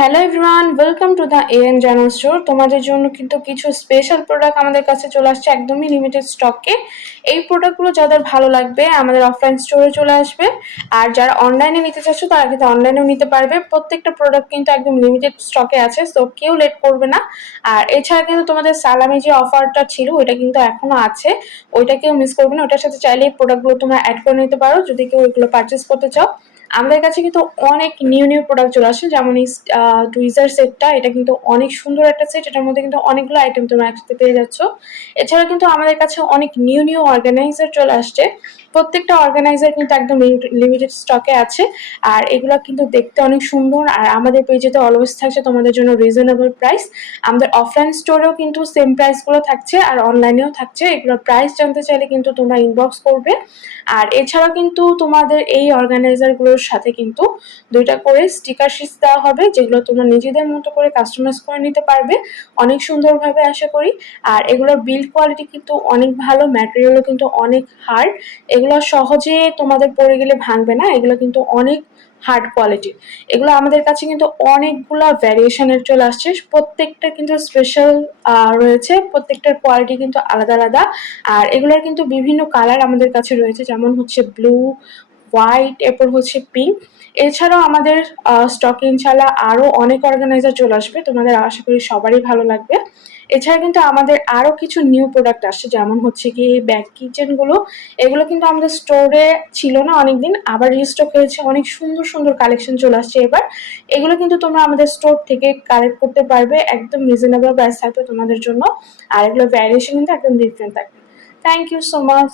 Hello everyone welcome to the AN journal store তোমাদের জন্য কিন্তু কিছু স্পেশাল প্রোডাক্ট আমাদের কাছে চলে আসছে একদমই লিমিটেড স্টকে এই প্রোডাক্টগুলো যাদের ভালো লাগবে, আমাদের অফলাইন স্টোরে চলে আসবে। আর যারা অনলাইনে নিতে চাচ্ছ, তারা কিন্তু অনলাইনেও নিতে পারবে। প্রত্যেকটা প্রোডাক্ট কিন্তু একদম লিমিটেড স্টকে আছে সো কেউ লেট করবে না। আর এছাড়া কিন্তু তোমাদের সালামি যে অফারটা ছিল, ওইটা কিন্তু এখনও আছে। ওইটা কেউ মিস করবে না। ওটার সাথে চাইলে এই প্রোডাক্টগুলো তোমরা অ্যাড করে নিতে পারো। যদি কেউ ওইগুলো পারচেস করতে চাও আমাদের কাছে কিন্তু অনেক নিউ নিউ প্রোডাক্ট চলে আসে। যেমন এই টুইজার সেটটা এটা কিন্তু অনেক সুন্দর একটা সেট এটার মধ্যে কিন্তু অনেকগুলো আইটেম তোমরা একসাথে পেয়ে যাচ্ছ। এছাড়া কিন্তু আমাদের কাছে অনেক নিউ নিউ অর্গানাইজার চলে আসছে। প্রত্যেকটা অর্গানাইজার কিন্তু একদম লিমিটেড স্টকে আছে। আর এগুলো কিন্তু দেখতে অনেক সুন্দর, আর আমাদের পেজেতে অলওয়েজ থাকছে তোমাদের জন্য রিজনেবল প্রাইস আমাদের অফলাইন স্টোরেও কিন্তু সেম প্রাইসগুলো থাকছে, আর অনলাইনেও থাকছে। এগুলোর প্রাইস জানতে চাইলে কিন্তু তোমরা ইনবক্স করবে। আর এছাড়াও কিন্তু তোমাদের এই অর্গানাইজারগুলোর সাথে কিন্তু দুইটা করে স্টিকার শিটস দেওয়া হবে, যেগুলো তোমরা নিজেদের মতো করে কাস্টমাইজ করে নিতে পারবে। অনেক সুন্দরভাবে আশা করি। আর এগুলোর বিল্ড কোয়ালিটি কিন্তু অনেক ভালো ম্যাটেরিয়ালও কিন্তু অনেক হার্ড এগুলো সহজে তোমাদের পড়ে গেলে ভাঙবে না, এগুলো কিন্তু অনেক হার্ড কোয়ালিটি এগুলো আমাদের কাছে কিন্তু অনেকগুলা ভ্যারিয়েশনের চলে আসছে। প্রত্যেকটা কিন্তু স্পেশাল রয়েছে। প্রত্যেকটার কোয়ালিটি কিন্তু আলাদা আলাদা। আর এগুলোর কিন্তু বিভিন্ন কালার আমাদের কাছে রয়েছে, যেমন হচ্ছে ব্লু হোয়াইট এরপর হচ্ছে পিঙ্ক এছাড়াও আমাদের স্টক ইনশাল্লাহ আরও অনেক অর্গানাইজার চলে আসবে। তোমাদের আশা করি সবারই ভালো লাগবে। এছাড়া কিন্তু আমাদের আরও কিছু নিউ প্রোডাক্ট আসছে, যেমন হচ্ছে কি ব্যাক কিচেনগুলো এগুলো কিন্তু আমাদের স্টোরে ছিল না অনেকদিন, আবার রিস্টক হয়েছে। অনেক সুন্দর সুন্দর কালেকশন চলে আসছে এবার। এগুলো কিন্তু তোমরা আমাদের স্টোর থেকে কালেক্ট করতে পারবে একদম রিজনেবল প্রাইস থাকবে তোমাদের জন্য। আর এগুলো ভ্যারিয়েশন কিন্তু একদম ডিফারেন্ট থাকবে। Thank you so much